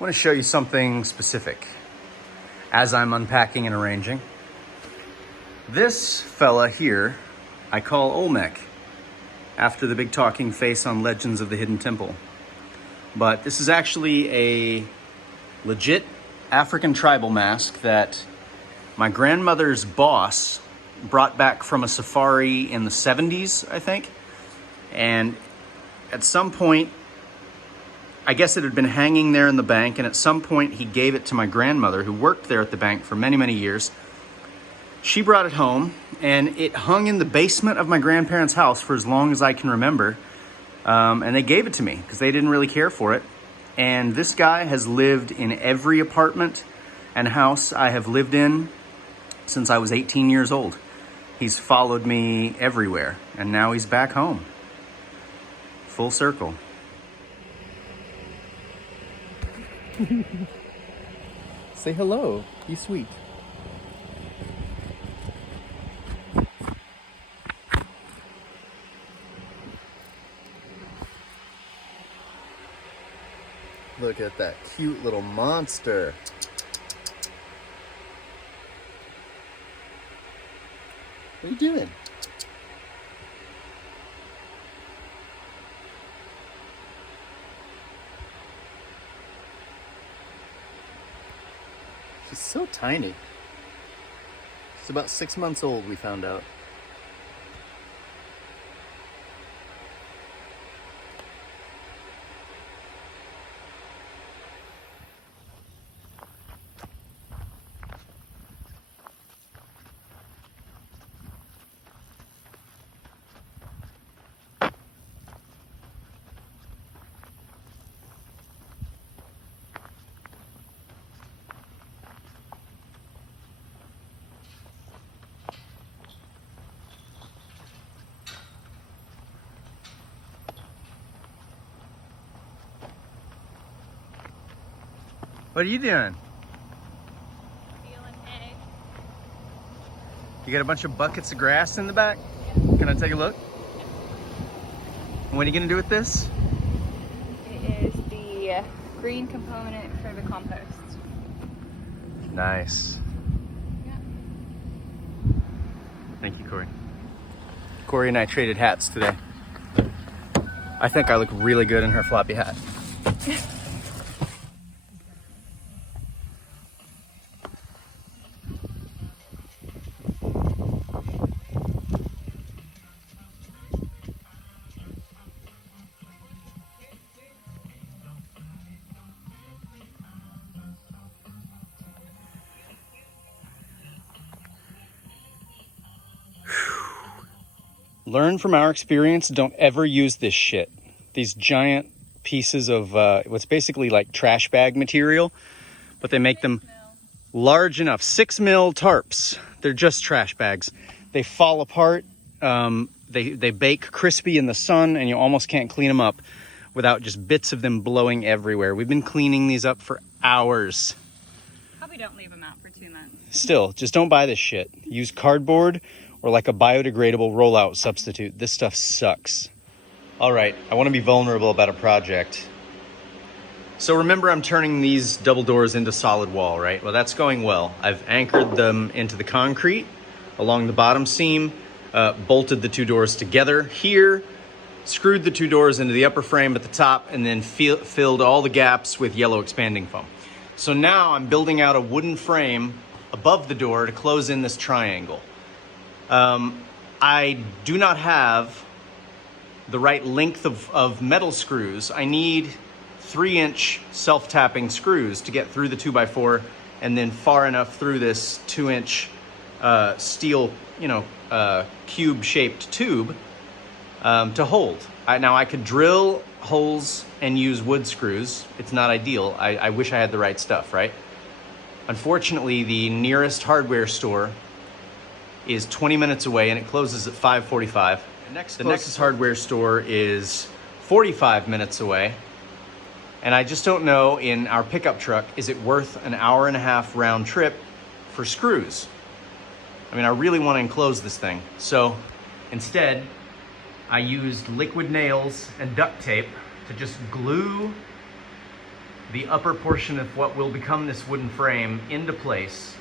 I want to show you something specific as I'm unpacking and arranging. This fella here, I call Olmec, after the big talking face on Legends of the Hidden Temple. But this is actually a legit African tribal mask that my grandmother's boss brought back from a safari in the 70s, I think. And at some point, I guess it had been hanging there in the bank, and at some point he gave it to my grandmother, who worked there at the bank for many, many years. She brought it home, and it hung in the basement of my grandparents' house for as long as I can remember. And they gave it to me because they didn't really care for it. And this guy has lived in every apartment and house I have lived in since I was 18 years old. He's followed me everywhere, and now he's back home. Full circle. Say hello. Be sweet. Look at that cute little monster. What are you doing? She's so tiny. She's about 6 months old, we found out. What are you doing? Peeling eggs. You got a bunch of buckets of grass in the back? Yeah. Can I take a look? What are you gonna do with this? It is the green component for the compost. Nice. Yeah. Thank you, Corey. Corey and I traded hats today. I think I look really good in her floppy hat. Learn from our experience. Don't ever use this shit. These giant pieces of what's basically like trash bag material, but they make them large enough. 6 mil tarps. They're just trash bags. They fall apart. They bake crispy in the sun, and you almost can't clean them up without just bits of them blowing everywhere. We've been cleaning these up for hours. Probably don't leave them out for 2 months. Still, just don't buy this shit. Use cardboard or like a biodegradable rollout substitute. This stuff sucks. All right, I want to be vulnerable about a project. So remember, I'm turning these double doors into solid wall, right? Well, that's going well. I've anchored them into the concrete along the bottom seam, bolted the 2 doors together here, screwed the 2 doors into the upper frame at the top, and then filled all the gaps with yellow expanding foam. So now I'm building out a wooden frame above the door to close in this triangle. I do not have the right length of metal screws. I need 3-inch self-tapping screws to get through the 2x4 and then far enough through this 2-inch steel, cube-shaped tube to hold. Now I could drill holes and use wood screws. It's not ideal. I wish I had the right stuff, right? Unfortunately, the nearest hardware store is 20 minutes away, and it closes at 5:45. The next hardware store is 45 minutes away, and I just don't know, in our pickup truck, is it worth an hour-and-a-half round trip for screws? I mean, I really want to enclose this thing. So instead, I used liquid nails and duct tape to just glue the upper portion of what will become this wooden frame into place.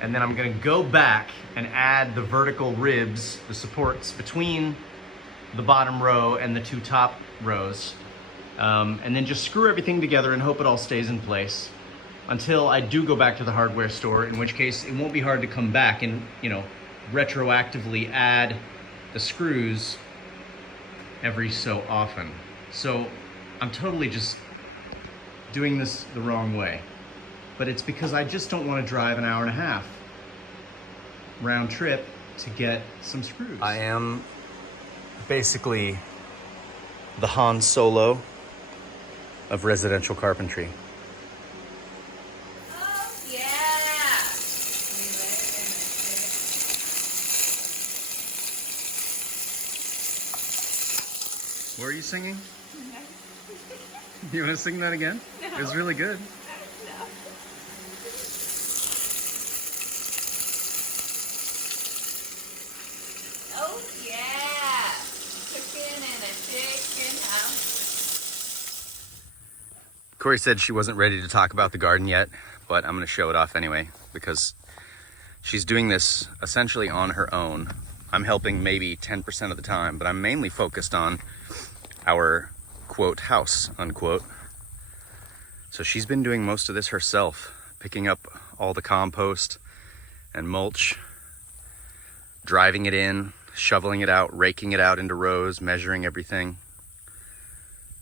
And then I'm gonna go back and add the vertical ribs, the supports between the bottom row and the two top rows. And then just screw everything together and hope it all stays in place until I do go back to the hardware store, in which case it won't be hard to come back and, you know, retroactively add the screws every so often. So I'm totally just doing this the wrong way. But it's because I just don't want to drive an hour and a half round trip to get some screws. I am basically the Han Solo of residential carpentry. Oh, yeah. What are you singing? You want to sing that again? No. It was really good. No. Oh, yeah. Cooking in a chicken house. Corey said she wasn't ready to talk about the garden yet, but I'm going to show it off anyway because she's doing this essentially on her own. I'm helping maybe 10% of the time, but I'm mainly focused on our quote house unquote. So she's been doing most of this herself, picking up all the compost and mulch, driving it in, shoveling it out, raking it out into rows, measuring everything.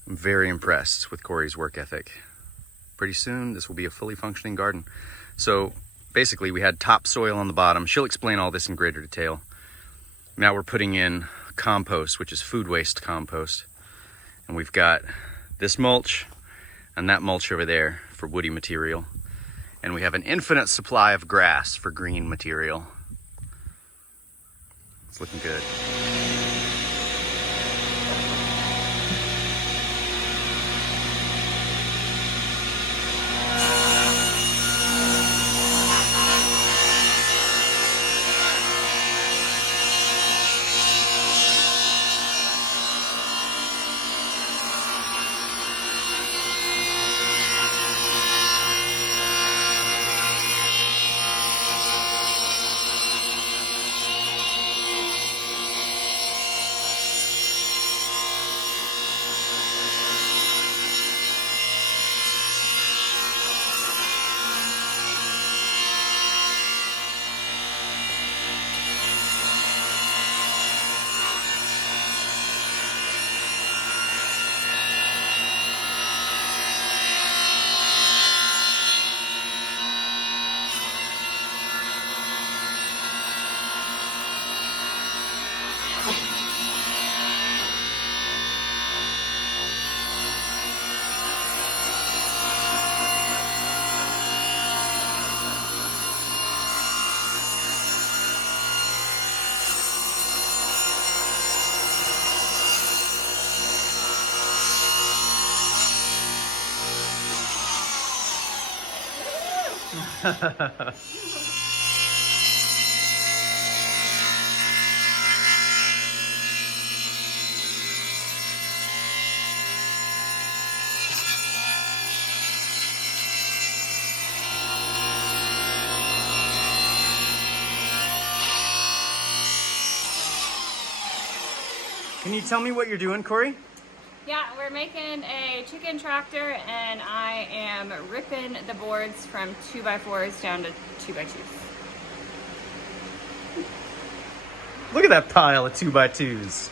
I'm very impressed with Corey's work ethic. Pretty soon this will be a fully functioning garden. So basically we had topsoil on the bottom. She'll explain all this in greater detail. Now we're putting in compost, which is food waste compost. And we've got this mulch and that mulch over there for woody material. And we have an infinite supply of grass for green material. It's looking good. Can you tell me what you're doing, Corey? Yeah, we're making a chicken tractor and I am ripping the boards from 2x4s down to 2x2s. Look at that pile of 2x2s.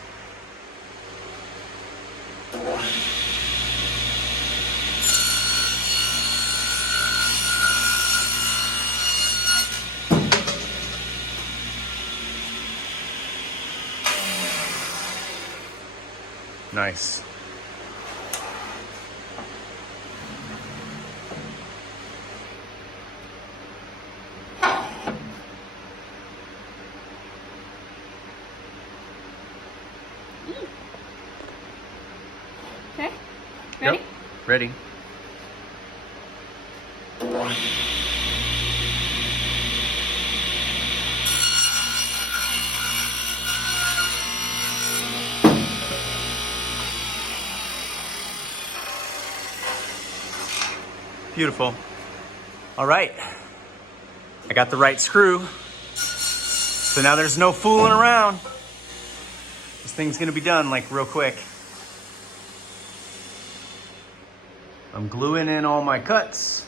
Nice. Okay, ready? Yep. Ready. Beautiful. All right. I got the right screw. So now there's no fooling around. This thing's gonna be done like real quick. I'm gluing in all my cuts.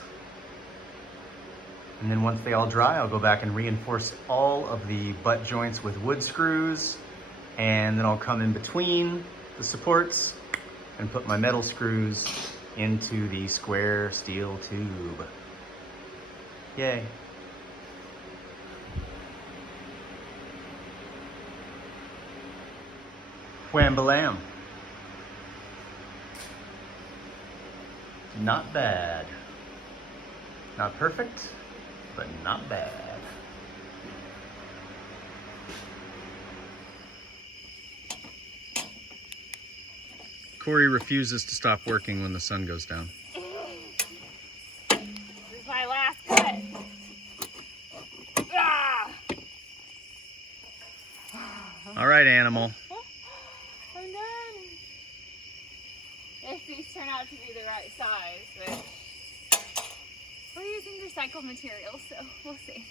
And then once they all dry, I'll go back and reinforce all of the butt joints with wood screws. And then I'll come in between the supports and put my metal screws into the square steel tube. Yay. Wham-balam. Not bad. Not perfect, but not bad. Corey refuses to stop working when the sun goes down. This is my last cut. Ah! All right, animal. I'm done. If these turn out to be the right size, but we're using recycled materials, so we'll see.